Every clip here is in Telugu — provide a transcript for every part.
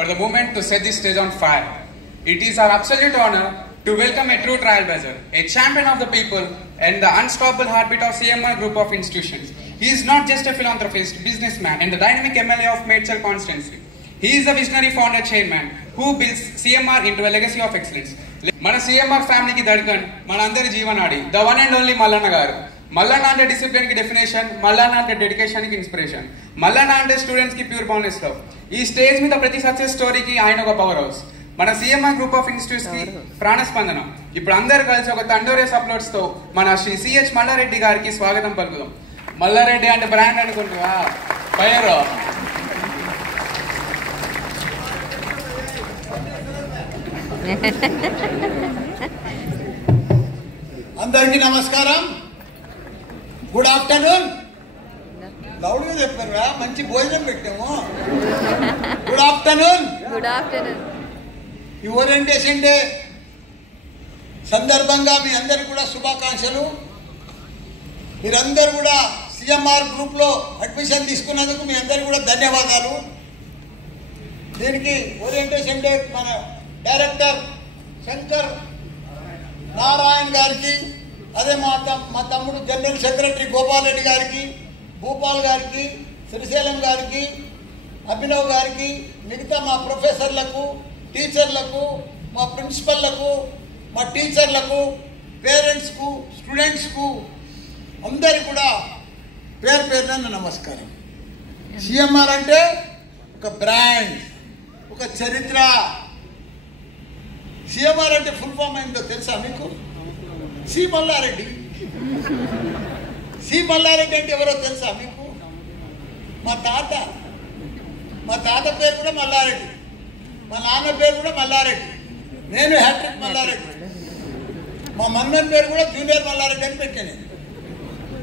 for the movement to set the stage on fire. It is our absolute honor to welcome a true trailblazer, a champion of the people and the unstoppable heartbeat of CMR group of institutions. He is not just a philanthropist, businessman and the dynamic MLA of Medchal constituency. He is the visionary founder chairman who builds CMR into a legacy of excellence. మన CMR ఫ్యామిలీకి దడకన్ మనందరి జీవనాడి the one and only Mallanna garu. Mallanna అంటే డిసిప్లిన్ కి డెఫినేషన్, మల్లన్న అంటే డెడికేషన్ కి ఇన్స్పిరేషన్, మల్లన్న అంటే స్టూడెంట్స్ కి ప్యూర్ బౌండెస్ లవ్. ఈ స్టేజ్ మీద ప్రతి సక్సెస్ స్టోరీకి ఆయన ఒక పవర్ హౌస్. మన CMR గ్రూప్ ఆఫ్ ఇన్స్టిట్యూట్స్ కి ప్రాణస్పందనం. ఇప్పుడు అందరు కలిసి ఒక తండోరేస్ అప్లోడ్స్ తో మన శ్రీ సిహెచ్ మల్లారెడ్డి గారికి స్వాగతం పలుకుదాం. మల్లారెడ్డి అంటే బ్రాండ్ అనుకుంటున్నా పైరు. అందరికీ నమస్కారం. Good afternoon. లౌడ్గా చెప్పారు, మంచి భోజనం పెట్టాము. Good afternoon. Good afternoon. ఈ ఓరియంటేషన్ డే సందర్భంగా మీ అందరికి కూడా శుభాకాంక్షలు. మీరందరూ కూడా CMR గ్రూప్లో అడ్మిషన్ తీసుకున్నందుకు మీ అందరికి కూడా ధన్యవాదాలు. దీనికి ఓరియంటేషన్ డే మన డైరెక్టర్ శంకర్ నారాయణ్ గారికి, అదే మా తమ్ముడు జనరల్ సెక్రటరీ గోపాల్ రెడ్డి గారికి, భూపాల్ గారికి, శ్రీశైలం గారికి, అభినవ్ గారికి, మిగతా మా ప్రొఫెసర్లకు, టీచర్లకు, మా ప్రిన్సిపల్లకు, మా టీచర్లకు, పేరెంట్స్కు, స్టూడెంట్స్కు అందరికి కూడా పేరు పేరున నమస్కారం. CMR అంటే ఒక బ్రాండ్, ఒక చరిత్ర. CMR అంటే ఫుల్ ఫామ్ అయిందో తెలుసా మీకు? సి మల్లారెడ్డి. సి మల్లారెడ్డి అంటే ఎవరో తెలుసా మీకు? మా తాత పేరు కూడా మల్లారెడ్డి, మా నాన్న పేరు కూడా మల్లారెడ్డి, నేను హ్యాట్రిక్ మల్లారెడ్డి, మా మన్నన్ పేరు కూడా జూనియర్ మల్లారెడ్డి అని పెట్టాను.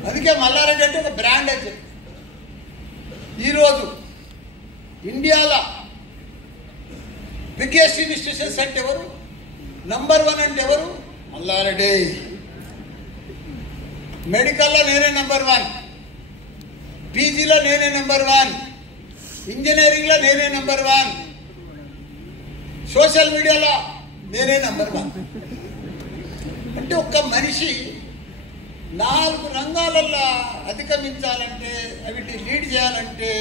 అందుకే మల్లారెడ్డి అంటే ఒక బ్రాండ్ అని చెప్పి. ఈరోజు ఇండియాలో బిగ్గెస్ట్ ఇన్స్టిట్యూషన్స్ అంటే ఎవరు? నంబర్ 1 అంటే ఎవరు? మల్లారెడ్డి. మెడికల్లో నేనే నంబర్ 1, పీజీలో నేనే నంబర్ 1, ఇంజనీరింగ్లో నేనే నంబర్ 1, సోషల్ మీడియాలో నేనే నంబర్ 1. అంటే ఒక్క మనిషి 4 రంగాలలో అధిగమించాలంటే, వీటిని లీడ్ చేయాలంటే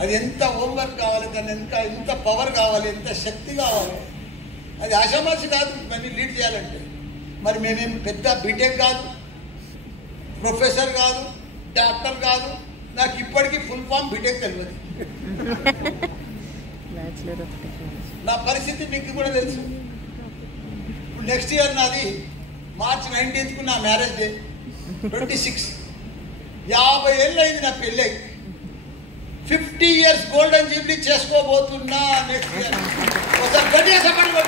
అది ఎంత హోంవర్క్ కావాలి, దాన్ని ఎంత పవర్ కావాలి, ఎంత శక్తి కావాలి. అది ఆషామాషి కాదు ఇవన్నీ లీడ్ చేయాలంటే. మరి మేమేం పెద్ద బీటెక్ కాదు, ప్రొఫెసర్ కాదు, డాక్టర్ కాదు. నాకు ఇప్పటికీ ఫుల్ ఫామ్ బీటెక్ తెలియదు. నా పరిస్థితి మీకు కూడా తెలుసు. ఇప్పుడు నెక్స్ట్ ఇయర్ నాది మార్చి 19th నా మ్యారేజ్ డే, 26. 50 ఏళ్ళు అయింది నా పెళ్ళి. 50 years గోల్డెన్ జూబ్లీ చేసుకోబోతున్నా నెక్స్ట్ ఇయర్. ఒకసారి గట్టిగా చెప్పండి.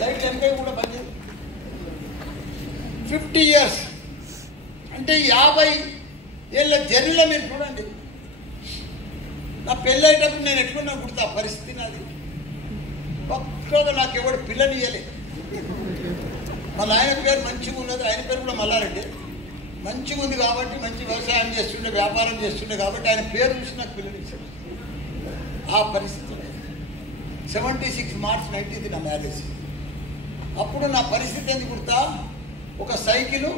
లైట్ వెనక కూడా బంద్ చేయాలి. 50 years అంటే 50 ఏళ్ళ జర్నీలో మీరు చూడండి. నా పెళ్ళి అయ్యేటప్పుడు నేను ఎట్లున్నా గుర్తా పరిస్థితి నాది. ఒక్కగా నాకు ఎవడు పిల్లని ఇవ్వలే. మా నాయన పేరు మంచిగా ఉన్నది, ఆయన పేరు కూడా మల్లారెడ్డి. మంచిగా ఉంది కాబట్టి, మంచి వ్యవసాయం చేస్తుండే, వ్యాపారం చేస్తుండే కాబట్టి ఆయన పేరు చూసి నాకు పిల్లలు ఇచ్చాడు. ఆ పరిస్థితి 76 మార్చ్ 19th నా మ్యారేజ్. అప్పుడు నా పరిస్థితి ఎందుకు గుర్తా? ఒక సైకిలు,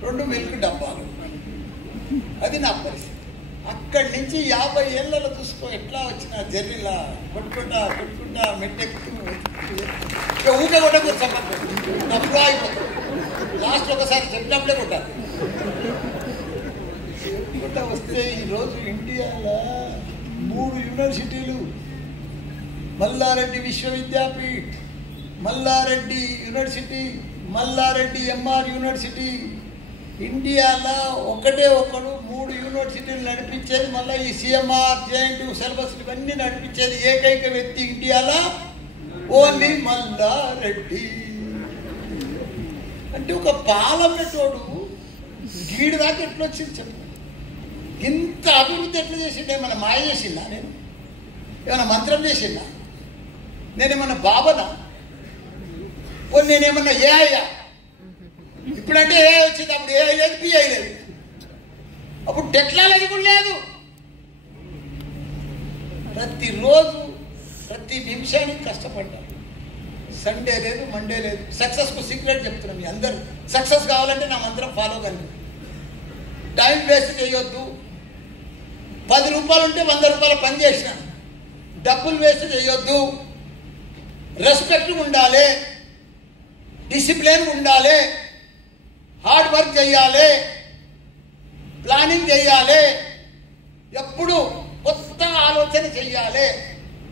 2 మిల్క్ డబ్బాలు, అది నా పరిస్థితి. అక్కడి నుంచి 50 ఏళ్ళలో చూసుకో ఎట్లా వచ్చిన జర్నీలా కొట్టుకుంటా మెట్టెక్కు ఊట కొట్టకు సంబంధం నా ఫ్లో అయిపోతుంది. లాస్ట్ ఒకసారి చెప్పినప్పుడే కొట్టాలి. వస్తే ఈరోజు ఇండియాలో 3 యూనివర్సిటీలు, Malla Reddy Vishwavidyapeeth, Malla Reddy university, Malla Reddy MR university. ఇండియాలో ఒకటే ఒకడు 3 యూనివర్సిటీలు నడిపించేది, మళ్ళీ ఈ CMR JNTU సిలబస్ ఇవన్నీ నడిపించేది ఏకైక వ్యక్తి ఇండియాలో ఓన్లీ మల్లారెడ్డి. అంటే ఒక పాలన్నటోడు గీడు దాకా ఎట్లా వచ్చింది చెప్పు. ఇంత అభివృద్ధి ఎట్లా చేసిండే? ఏమైనా మాయ చేసిందా? నేను ఏమైనా మంత్రం చేసిందా? నేనేమన్నా బాబనా? నేనేమన్నా ఏఐయా? ఇప్పుడంటే ఏ వచ్చింది, అప్పుడు ఏ లేదు, పిఐ లేదు. అప్పుడు టెక్నాలజీ కూడా లేదు. ప్రతిరోజు ప్రతి నిమిషానికి కష్టపడ్డారు. సండే లేదు, మండే లేదు. సక్సెస్కు సీక్రెట్ చెప్తున్నాం. మీ అందరూ సక్సెస్ కావాలంటే నా మంత్రం ఫాలో కండి. టైం వేస్ట్ చేయొద్దు. 10 రూపాయలు ఉంటే 100 రూపాయలు పని చేసిన. డబ్బులు వేస్ట్ చేయొద్దు. రెస్పెక్ట్ ఉండాలి, డిసిప్లిన్ ఉండాలి, హార్డ్ వర్క్ చేయాలి, ప్లానింగ్ చేయాలి, ఎప్పుడు కొత్త ఆలోచన చేయాలి,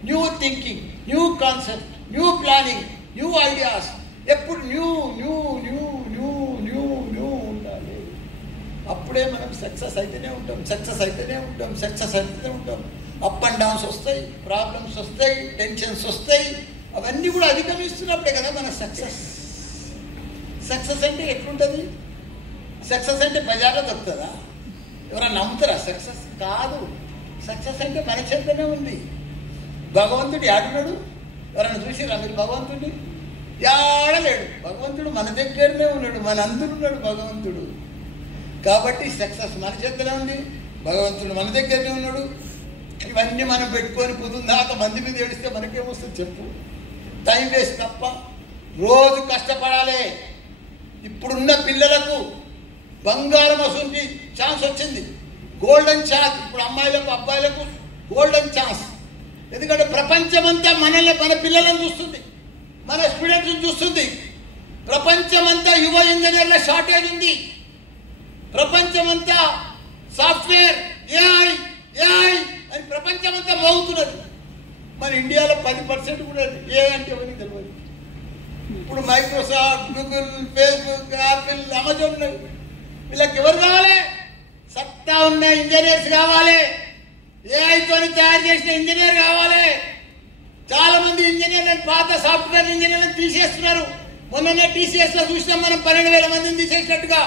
new thinking, new concept, new planning, new ideas, ఎప్పుడు new new new new new new ఉండాలి. అప్పుడే మనం సక్సెస్ అయితేనే ఉంటాం, సక్సెస్ అయితేనే ఉంటాం, సక్సెస్ అయితేనే ఉంటాం. అప్ అండ్ డౌన్స్ వస్తాయి, ప్రాబ్లమ్స్ వస్తాయి, టెన్షన్స్ వస్తాయి. అవన్నీ కూడా అధిగమిస్తున్నప్పుడే కదా మన సక్సెస్. సక్సెస్ అంటే ఎట్లుంటుంది? సక్సెస్ అంటే బజార్లో దొరుకుతుందా? ఎవరైనా నమ్ముతారా? సక్సెస్ కాదు. సక్సెస్ అంటే మన చేతనే ఉంది. భగవంతుడు ఆడున్నాడు. ఎవరైనా చూసిరా మీరు భగవంతుడిని? ఆడలేడు. భగవంతుడు మన దగ్గరనే ఉన్నాడు, మన అందున్నాడు భగవంతుడు. కాబట్టి సక్సెస్ మన చేతనే ఉంది, భగవంతుడు మన దగ్గరనే ఉన్నాడు. ఇవన్నీ మనం పెట్టుకొని పొద్దున్నాక మంది మీద ఏడిస్తే మనకేమొస్తుంది చెప్పు? టైం వేస్ట్ తప్ప. రోజు కష్టపడాలి. ఇప్పుడున్న పిల్లలకు బంగారం వస్తుంది ఛాన్స్ వచ్చింది, గోల్డెన్ ఛాన్స్. ఇప్పుడు అమ్మాయిలకు అబ్బాయిలకు గోల్డెన్ ఛాన్స్. ఎందుకంటే ప్రపంచమంతా మనల్ని, మన పిల్లలను చూస్తుంది, మన స్టూడెంట్స్ని చూస్తుంది. ప్రపంచమంతా యువ ఇంజనీర్ల షార్టేజ్ ఉంది. ప్రపంచమంతా సాఫ్ట్వేర్, ఏఐ ఏఐ అని ప్రపంచమంతా మోగుతున్నది. మన ఇండియాలో 10% కూడా ఏఐ అంటే ఎవరికి తెలియదు. ఇప్పుడు Microsoft, Google, Facebook, Apple, Amazon ఉన్నాయి. వీళ్ళకి ఎవరు కావాలి? సత్తా ఉన్న ఇంజనీర్స్ కావాలి. ఏఐతో తయారు చేసిన ఇంజనీర్ కావాలి. చాలా మంది ఇంజనీర్లను, పాత సాఫ్ట్వేర్ ఇంజనీర్లను తీసేస్తున్నారు. మొన్ననే టీసీఎస్లో చూసినాం మనం 12,000 మందిని తీసేసినట్టుగా.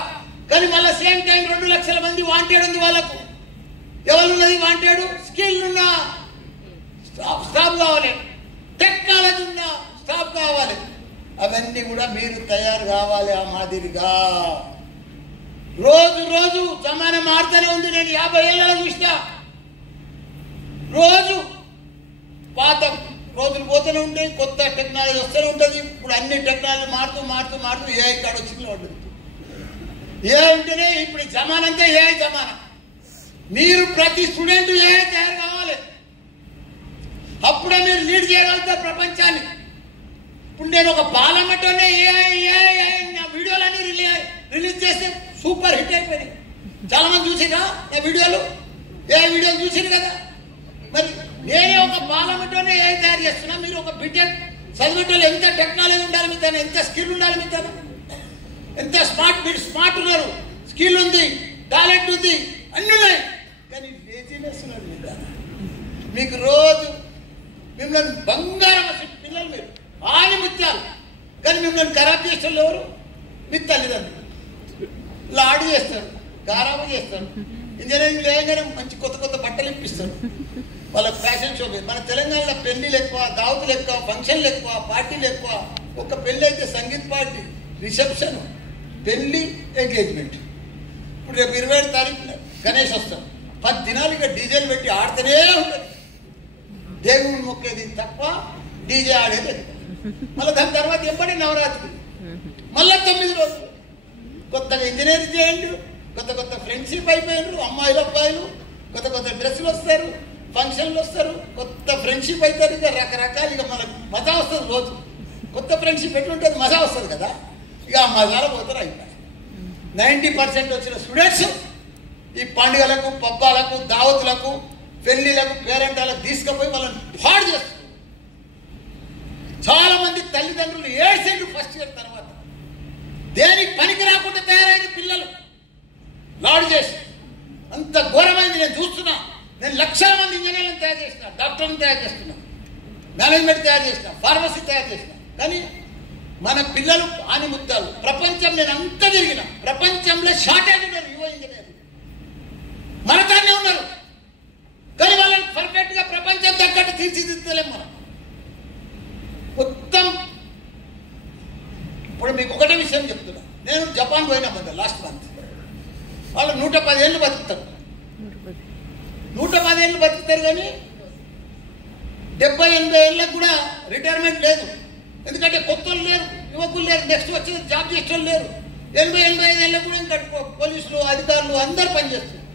కానీ మళ్ళీ సేమ్ టైం 2 లక్షల మంది వాంటెడ్ ఉంది వాళ్ళకు. ఎవరున్నది వాంటెడ్? స్కిల్ ఉన్న స్టాఫ్ కావాలి, టెక్నాలజీ ఉన్న స్టాఫ్ కావాలి. అవన్నీ కూడా మీరు తయారు కావాలి. ఆ మాదిరిగా రోజు రోజు జమానా మారుతూనే ఉంది. నేను 50 ఏళ్ళలో చూసినా. రోజు పాత రోజులు పోతూనే ఉంటాయి, కొత్త టెక్నాలజీ వస్తూనే ఉంటుంది. ఇప్పుడు అన్ని టెక్నాలజీ మారుతూ మారుతూ మారుతూ ఏఐ కాడ వచ్చింది ఉంటుంది. ఏఐ ఉంటేనే ఇప్పుడు జమానా అంతా ఏఐ జమానా. మీరు ప్రతి స్టూడెంట్ ఏఐ తయారు కావాలి. అప్పుడే మీరు లీడ్ చేయగలుగుతారు ప్రపంచాన్ని. ఇప్పుడు నేను ఒక పార్లమెంట్లోనే ఏఐ నా వీడియోలన్నీ రిలీజ్ చేస్తే సూపర్ హిట్ అయిపోయినాయి. చాలా మంది చూసిరా నా వీడియోలు? ఏఐ వీడియోలు చూసిరు కదా. మరి నేనే ఒక పార్లమెంట్లోనే ఏఐ తయారు చేస్తున్నా. మీరు ఒక బిటెక్ చదివేటోళ్ళు ఎంత టెక్నాలజీ ఉండాలి మీ తన, ఎంత స్కిల్ ఉండాలి మీ తన, ఎంత మీరు స్మార్ట్ ఉన్నారు, స్కిల్ ఉంది, టాలెంట్ ఉంది, అన్నీ ఉన్నాయి. కానీ లేజినెస్ ఉన్నది మీ తన. మీకు రోజు మిమ్మల్ని బంగారం పిల్లలు, మీరు ఆని ముత్యాలు. కానీ మిమ్మల్ని ఖరాబ్ చేసిన ఎవరు? మీ తల్లిదండ్రులు. లాడు చేస్తారు, గారాబు చేస్తారు. ఇంజనీరింగ్ లేగానే మంచి కొత్త కొత్త బట్టలు ఇప్పిస్తారు. వాళ్ళ ఫ్యాషన్ షో. మన తెలంగాణలో పెళ్లిలు ఎక్కువ, దావతులు ఎక్కువ, ఫంక్షన్లు ఎక్కువ, పార్టీలు ఎక్కువ. ఒక పెళ్ళి అయితే సంగీత్ పార్టీ, రిసెప్షన్, పెళ్లి, ఎంగేజ్మెంట్. ఇప్పుడు రేపు 27 తారీఖున గణేష్ వస్తాం. 10 దినాలు ఇక డీజేలు పెట్టి ఆడుతూనే ఉంటుంది. దేవుని మొక్కేది తప్ప డీజే ఆడేది. మళ్ళీ దాని తర్వాత ఎప్పటి నవరాత్రి, మళ్ళీ 9 రోజులు కొత్తగా ఇంజనీరింగ్ చేయండి. కొత్త కొత్త ఫ్రెండ్షిప్ అయిపోయారు. అమ్మాయిలు అబ్బాయిలు కొత్త కొత్త డ్రెస్సులు వస్తారు, ఫంక్షన్లు వస్తారు, కొత్త ఫ్రెండ్షిప్ అవుతారు. ఇక రకరకాలు. ఇక మనకు మజా వస్తుంది. రోజు కొత్త ఫ్రెండ్షిప్ ఎట్లుంటుంది? మజా వస్తుంది కదా. ఇక ఆ మజాలో పోతారు. అయిపోయి 90% వచ్చిన స్టూడెంట్స్ ఈ పండుగలకు, పబ్బాలకు, దావతులకు, పెళ్లిలకు, పేరెంటాలకు తీసుకుపోయి వాళ్ళని పాడు చేస్తారు. చాలా మంది తల్లిదండ్రులు ఏడ్చేండు ఫస్ట్ ఇయర్ తర్వాత. దేనికి పనికి రాకుండా తయారైన పిల్లలు లాడు చేసి అంత ఘోరమైంది. నేను చూస్తున్నా. నేను లక్షల మంది ఇంజనీర్లను తయారు చేసిన, డాక్టర్లను తయారు చేస్తున్నా, మేనేజ్మెంట్ తయారు చేసిన, ఫార్మసీ తయారు చేసిన. కానీ మన పిల్లలు ఆని ముత్యాలు. ప్రపంచం నేను అంతా తిరిగిన. ప్రపంచంలో షార్టేజ్ ఉన్నారు యువ ఇంజనీర్లు. మనతోనే ఉన్నారు. కానీ వాళ్ళని పర్ఫెక్ట్గా ప్రపంచం తగ్గట్టు తీర్చిదిద్దలేము మనం. మొత్తం ఇప్పుడు మీకు ఒకటే విషయం చెప్తున్నా. నేను జపాన్ పోయినా లాస్ట్ మంత్. వాళ్ళు 110 ఏళ్ళు బతుకుతారు. 110 ఏళ్ళు బతుకుతారు కానీ 70-80 ఏళ్ళకు కూడా రిటైర్మెంట్ లేదు. ఎందుకంటే కొత్త లేరు, యువకులు లేరు, నెక్స్ట్ వచ్చి జాబ్ చేసేవాళ్ళు లేరు. 80-85 ఏళ్ళకు కూడా ఇంకా పోలీసులు అధికారులు అందరూ పనిచేస్తారు.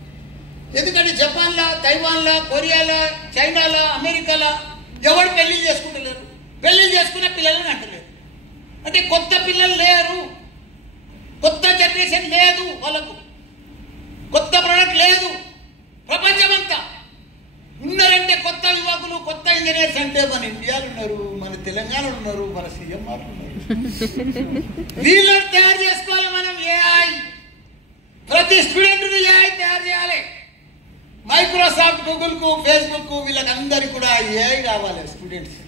ఎందుకంటే జపాన్లా, తైవాన్లా, కొరియాలా, చైనాలా, అమెరికాలా ఎవరు పెళ్లి చేసుకుంటలేరు. పెళ్లి చేసుకునే పిల్లలని అంటలేరు. అంటే కొత్త పిల్లలు లేరు, కొత్త జనరేషన్ లేదు, వాళ్ళకు కొత్త ప్రోడక్ట్ లేదు. ప్రపంచమంతా ఉన్నారంటే కొత్త యువకులు, కొత్త ఇంజనీర్స్ అంటే మన ఇండియాలో ఉన్నారు, మన తెలంగాణలో ఉన్నారు, మన సీఎంఆర్ ఉన్నారు. వీళ్ళని తయారు చేసుకోవాలి మనం. ఏఐ ప్రతి స్టూడెంట్ ఏఐ తయారు చేయాలి. మైక్రోసాఫ్ట్, గూగుల్కు, ఫేస్బుక్ వీళ్ళకి అందరికీ కూడా ఏఐ కావాలి. స్టూడెంట్స్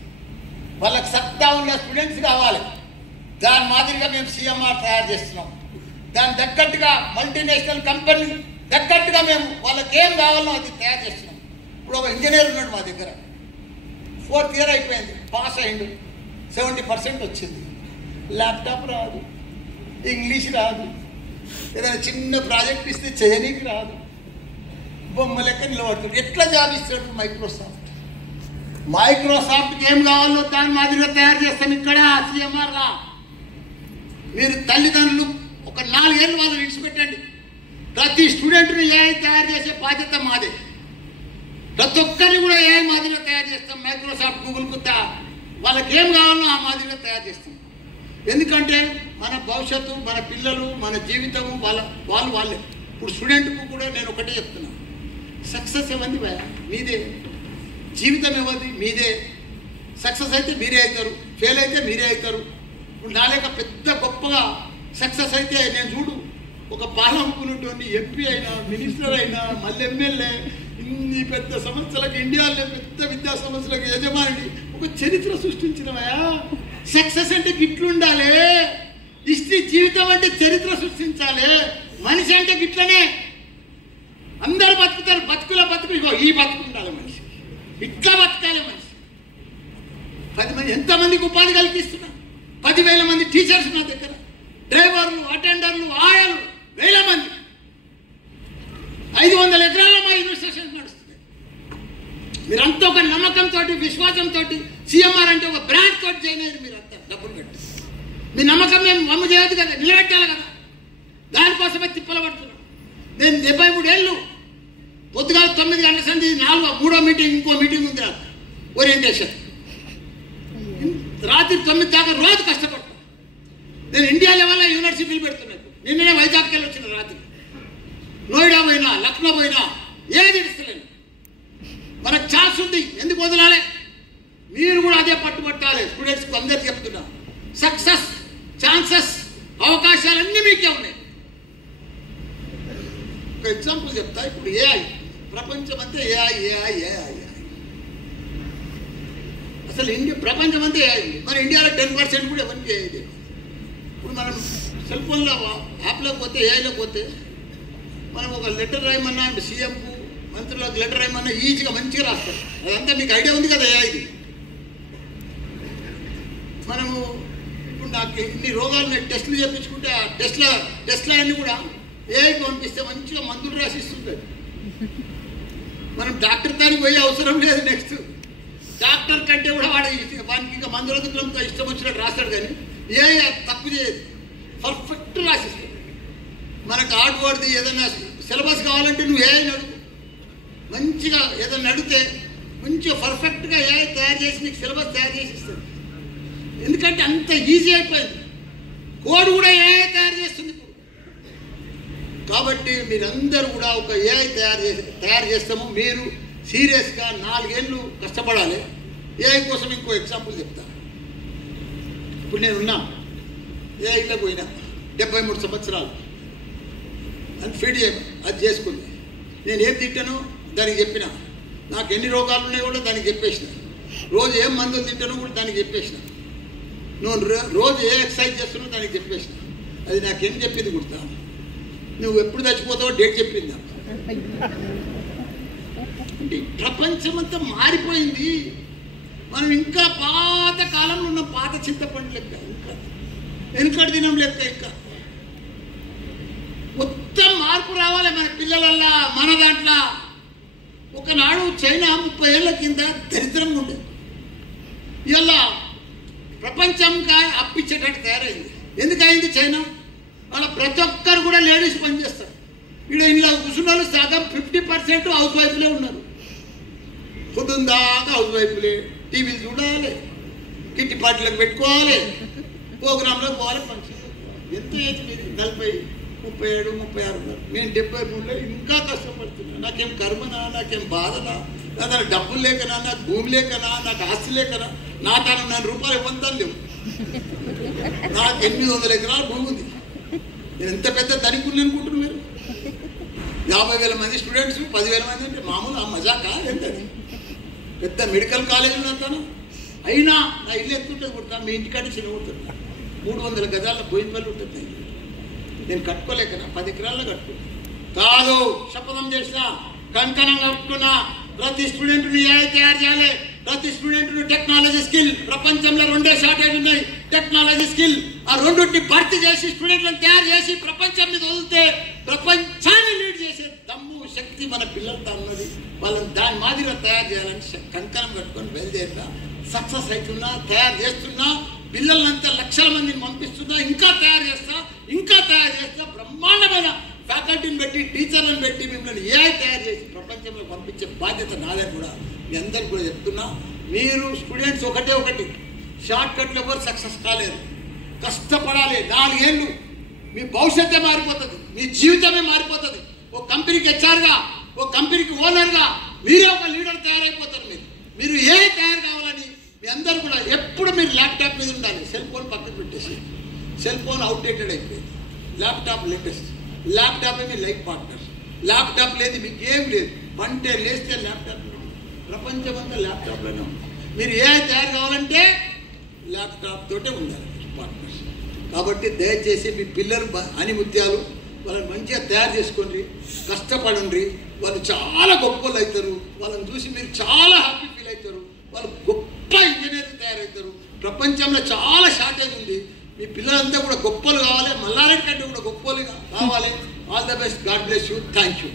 వాళ్ళకి సత్తా ఉన్న స్టూడెంట్స్ కావాలి. దాని మాదిరిగా మేము సీఎంఆర్ తయారు చేస్తున్నాం. దాని తగ్గట్టుగా మల్టీనేషనల్ కంపెనీ తగ్గట్టుగా మేము వాళ్ళకి ఏం కావాలో అది తయారు చేస్తున్నాం. ఇప్పుడు ఒక ఇంజనీర్ ఉన్నాడు మా దగ్గర, 4th ఇయర్ అయిపోయింది, పాస్ అయ్యిండు, 70% వచ్చింది. ల్యాప్టాప్ రాదు, ఇంగ్లీష్ రాదు, ఏదైనా చిన్న ప్రాజెక్ట్ ఇస్తే చేయనీకి రాదు, బొమ్మ లెక్క నిలబడుతుంది. ఎట్లా జాబ్ ఇస్తాడు మైక్రోసాఫ్ట్కి ఏం కావాలో దాని మాదిరిగా తయారు చేస్తాం ఇక్కడ సీఎంఆర్లా. మీరు తల్లిదండ్రులు ఒక 4 ఏళ్ళు వాళ్ళని విడిచిపెట్టండి. ప్రతి స్టూడెంట్ని ఏఐ తయారు చేసే బాధ్యత మాదే. ప్రతి ఒక్కరిని కూడా ఏఐ మాదిరిగా తయారు చేస్తాం. మైక్రోసాఫ్ట్, గూగుల్కు వాళ్ళకి ఏం కావాలో ఆ మాదిరిగా తయారు చేస్తాం. ఎందుకంటే మన భవిష్యత్తు, మన పిల్లలు, మన జీవితము వాళ్ళే. ఇప్పుడు స్టూడెంట్కు కూడా నేను ఒకటే చెప్తున్నాను, సక్సెస్ ఏమంది మీదే, జీవితం ఏమంది మీదే. సక్సెస్ అయితే మీరే అవుతారు, ఫెయిల్ అయితే మీరే అవుతారు. ఇప్పుడు నా లేక పెద్ద గొప్పగా సక్సెస్ అయితే నేను చూడు, ఒక పాలనుకున్నటువంటి ఎంపీ అయినా, మినిస్టర్ అయినా, మళ్ళీ ఎమ్మెల్యే, ఇన్ని పెద్ద సంస్థలకు, ఇండియాలో పెద్ద విద్యా సంస్థలకు యజమాని, ఒక చరిత్ర సృష్టించినవయా. సక్సెస్ అంటే గిట్లుండాలి. హిస్టరీ, జీవితం అంటే చరిత్ర సృష్టించాలి. మనిషి అంటే గిట్లనే. అందరూ బతుకుతారు, బతుకుల బతుకు ఇగో ఈ బతుకు ఉండాలి. మనిషి ఇట్లా బతకాలి. మనిషి 10 మంది, ఎంతమందికి ఉపాధి కల్పిస్తున్నా, 10,000 మంది టీచర్స్ నా దగ్గర, డ్రైవర్లు, అటెండర్లు, ఆయాలు 1000 మంది, 500 ఎకరాల మా ఇన్వెస్టిగేషన్ నడుస్తుంది. మీరంతా ఒక నమ్మకంతో, విశ్వాసంతో సీఎంఆర్ అంటే ఒక బ్రాండ్ తోటి జాయిన్ అయ్యారు. మీరంతా డబ్బులు పెట్టి మీ నమ్మకం మేము వమ్ము చేయదు కదా, నిలబెట్టాలి కదా. దానికోసమే తిప్పలు పడుతున్నాం. నేను 73 ఏళ్ళు పొద్దుగాల 9 గంటల సంది 3వ మీటింగ్, ఇంకో మీటింగ్ ఉంది నాకు ఓరియంటేషన్. రాత్రి 9 దాకా రోజు కష్టపడతాను. నేను ఇండియా లెవెల్లో యూనివర్సిటీలు పెడుతున్నాను. నిన్ననే వైజాగ్కి వెళ్ళి వచ్చిన రాత్రి. నోయిడా పోయినా, లక్నో పోయినా ఏది ఇస్తలేను. మనకు ఛాన్స్ ఉంది, ఎందుకు వదలాలి? మీరు కూడా అదే పట్టుబట్టాలి. స్టూడెంట్స్కి అందరికి చెప్తున్నా, సక్సెస్, ఛాన్సెస్, అవకాశాలన్నీ మీకే ఉన్నాయి. ఒక ఎగ్జాంపుల్ చెప్తా. ఇప్పుడు ఏఐ, ప్రపంచం అంతా ఏఐ ఏఐ ఏఐ. అసలు ప్రపంచం అంతా ఏఐ. మన ఇండియాలో 10% కూడా ఎవరికి ఏఐ లేదు. ఇప్పుడు మనం సెల్ ఫోన్లో యాప్లోకి పోతే, ఏఐలోకి పోతే, మనం ఒక లెటర్ రాయమన్నా, సీఎంకు, మంత్రులకు లెటర్ రాయమన్నా ఈజీగా మంచిగా రాస్తాం. అదంతా మీకు ఐడియా ఉంది కదా ఏఐది. మనము ఇప్పుడు నాకు ఇన్ని రోగాలు నేను టెస్టులు చేయించుకుంటే ఆ టెస్ట్ల అన్నీ కూడా ఏఐకి పంపిస్తే మంచిగా మందులు రాసిస్తుంటుంది. మనం డాక్టర్ దానికి పోయే అవసరం లేదు. నెక్స్ట్ డాక్టర్ కంటే కూడా వానికి ఇంకా మందుల దుఃఖంతో ఇష్టం వచ్చినట్టు రాస్తాడు. కానీ ఏఐ తప్పు చేయదు, పర్ఫెక్ట్ రాసిస్తుంది. మనకు ఆడుకోవద్దు. ఏదైనా సిలబస్ కావాలంటే నువ్వు ఏఐ అడుగు. మంచిగా ఏదైనా అడిగితే మంచిగా పర్ఫెక్ట్గా ఏఐ తయారు చేసి నీకు సిలబస్ తయారు చేసి ఇస్తుంది. ఎందుకంటే అంత ఈజీ అయిపోయింది. కోడ్ కూడా ఏఐ తయారు చేస్తుంది ఇప్పుడు. కాబట్టి మీరందరూ కూడా ఒక ఏఐ తయారు చేస్తాము. మీరు సీరియస్గా 4 ఏళ్ళు కష్టపడాలి. ఏఐ కోసం ఇంకో ఎగ్జాంపుల్ చెప్తా. ఇప్పుడు నేనున్నా ఏఐలో పోయినా 73 సంవత్సరాలు అని ఫీడ్ అది చేసుకుంది. నేను ఏం తింటానో దానికి చెప్పిన, నాకు ఎన్ని రోగాలు ఉన్నాయో కూడా దానికి చెప్పేసిన, రోజు ఏం మందులు తింటానో కూడా దానికి చెప్పేసిన, నువ్వు రోజు ఏ ఎక్సర్సైజ్ చేస్తున్నావు దానికి చెప్పేసిన. అది నాకేం చెప్పింది గుర్తా, నువ్వు ఎప్పుడు చచ్చిపోతావో డేట్ చెప్పింది. అంటే ప్రపంచం అంతా మారిపోయింది. మనం ఇంకా పాత కాలంలో ఉన్న పాత చింతపండు లెక్క, ఇంకా వెనుకటి దినం లెక్క, ఇంకా మొత్తం మార్పు రావాలి మన పిల్లలల్లా, మన దాంట్లో. ఒకనాడు చైనా 30 ఏళ్ల కింద దరిద్రంగా ఉండేది. ఇలా ప్రపంచంగా అప్పించేటట్టు తయారైంది. ఎందుకైంది? చైనా వాళ్ళ ప్రతి ఒక్కరు కూడా లేడీస్ పనిచేస్తారు. ఇక్కడ ఇంట్లో కూర్చున్న వాళ్ళు సగం 50% హౌస్ వైఫ్లే ఉన్నారు. పొద్దుందాకా హౌస్ వైఫ్లే, టీవీలు చూడాలి, కిట్టి పార్టీలకు పెట్టుకోవాలి, ప్రోగ్రాంలో పోవాలి, ఫంక్షన్. ఎంత ఏజ్ మీరు? 40, 37, 36 ఉన్నారు. నేను 73లో ఇంకా కష్టపడుతున్నా. నాకేం కర్మనా, నాకేం బాధనా, నా డబ్బులు లేకనా, నాకు భూమి లేకనా, నాకు ఆస్తి లేకనా? నా తన ₹9 ఇవ్వంతాను లేవు. నాకు 800 ఎకరాల భూమి ఉంది. నేను ఎంత పెద్ద ధనికులు అనుకుంటున్నారు మీరు? 50,000 మంది స్టూడెంట్స్, 10,000 మంది అంటే మామూలు ఆ మజాకా? ఏంటది? పెద్ద మెడికల్ కాలేజీలు అంటాను. అయినా నా ఇల్లు ఎత్తుంటుంది కుడతాను. మీ ఇంటికాడ చిన్న ఉంటుంది. 300 గజాల బోయినపల్లి ఉంటుంది. నేను కట్టుకోలేకనా? 10 ఎకరాల్లో కట్టుకున్నా కాదు. శపథం చేసిన, కంకణం కట్టుకున్నా. ప్రతి స్టూడెంట్ని తయారు చేయాలి. ప్రతి స్టూడెంట్ను టెక్నాలజీ స్కిల్. ప్రపంచంలో 2 షార్టేజ్ ఉన్నాయి, టెక్నాలజీ స్కిల్. ఆ 2ని భర్తీ చేసి స్టూడెంట్లను తయారు చేసి ప్రపంచం మీద వదిలితే ప్రపంచాన్ని లీడ్ చేసే దమ్ము, శక్తి మన పిల్లలతో ఉన్నది. వాళ్ళని దాని మాదిరిగా తయారు చేయాలని కంకణం కట్టుకొని బయలుదేరినా. సక్సెస్ అవుతున్నా, తయారు చేస్తున్నా. పిల్లలంతా లక్షల మందిని పంపిస్తున్నా. ఇంకా తయారు చేస్తా. బ్రహ్మాండమైన ఫ్యాకల్టీని పెట్టి, టీచర్లను పెట్టి మిమ్మల్ని ఏఐ తయారు చేసి ప్రపంచంలో పంపించే బాధ్యత నాదే. కూడా మీ అందరికి కూడా చెప్తున్నా, మీరు స్టూడెంట్స్ ఒకటి షార్ట్ కట్లు ఎవరు సక్సెస్ కాలేరు. కష్టపడాలి. 4 ఏళ్ళు మీ భవిష్యత్తే మారిపోతుంది, మీ జీవితమే మారిపోతుంది. ఒక కంపెనీకి హెచ్ఆర్గా, ఒక కంపెనీకి ఓనర్గా మీరే ఒక లీడర్ తయారైపోతారు. మీరు ఏఐ తయారు కావాలని మీ అందరూ కూడా ఎప్పుడు మీరు ల్యాప్టాప్ మీద ఉండాలి. సెల్ ఫోన్ పక్కన పెట్టేసి, సెల్ ఫోన్ అవుట్డేటెడ్ అయిపోయింది. Laptop latest. ల్యాప్టాప్ మీ లైఫ్ పార్ట్నర్. ల్యాప్టాప్ లేదు మీకు ఏం లేదు. పంటే లేస్తే ల్యాప్టాప్. ప్రపంచం అంతా ల్యాప్టాప్లోనే ఉంది. మీరు ఏఐ తయారు కావాలంటే ల్యాప్టాప్ తోటే ఉండాలి పార్ట్నర్స్. కాబట్టి దయచేసి మీ పిల్లలు అని ముత్యాలు వాళ్ళని మంచిగా తయారు చేసుకోండి, కష్టపడండి. వాళ్ళు చాలా గొప్పలు అవుతారు. వాళ్ళని చూసి మీరు చాలా హ్యాపీ ఫీల్ అవుతారు. వాళ్ళు గొప్ప ఇంజనీర్లు తయారవుతారు. ప్రపంచంలో చాలా షార్టేజ్ ఉంది. మీ పిల్లలంతా కూడా గొప్పలు కావాలి. మల్లారెడ్డి కంటే కూడా గొప్పలు కావాలి. All the best. God bless you. Thank you.